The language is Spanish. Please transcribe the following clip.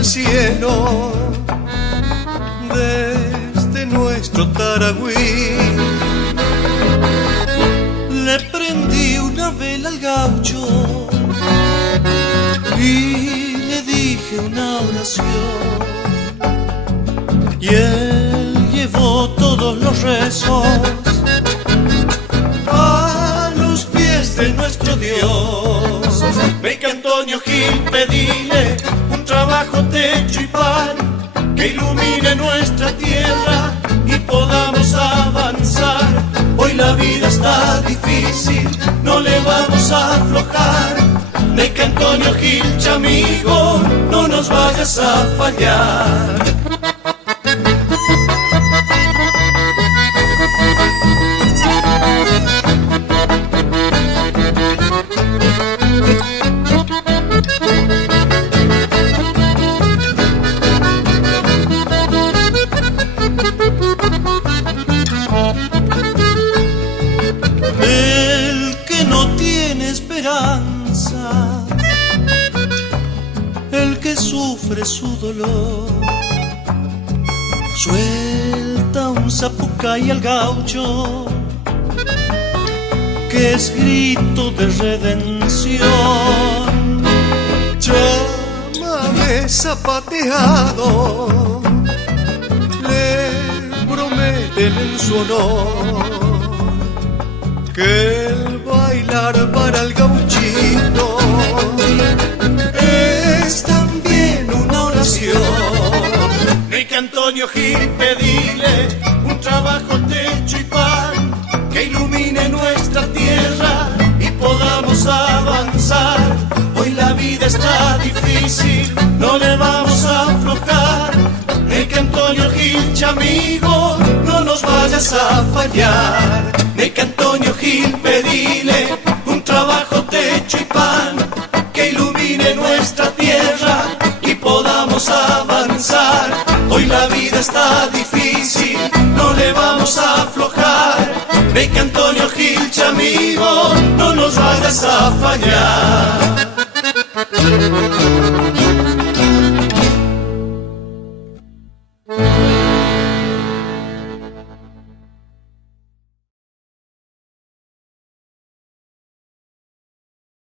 el cielo desde nuestro Taragüí. Le prendí una vela al gaucho y le dije una oración, y él llevó todos los rezos a los pies de nuestro Dios. Ven Antonio Gil, pedile un trabajo, techo y pan que ilumine nuestra tierra y podamos avanzar. Hoy la vida está difícil, no le vamos a aflojar. Ven Antonio Gil, chamigo, no nos vayas a fallar. El que no tiene esperanza, el que sufre su dolor, suelta un zapucay al gaucho, que es grito de redención. Llámame zapateado, le prometen en su honor que el bailar para el gauchito es también una oración. Ven Antonio Gil, pedile un trabajo, techo y pan que ilumine nuestra tierra y podamos avanzar. Hoy la vida está difícil, no le vamos a aflojar. Ven Antonio Gil, chamigo, no nos vayas a fallar. Ven Antonio Gil, pedile un trabajo, techo y pan que ilumine nuestra tierra y podamos avanzar. Hoy la vida está difícil, no le vamos a aflojar. Ven Antonio Gil, chamigo, no nos vayas a fallar.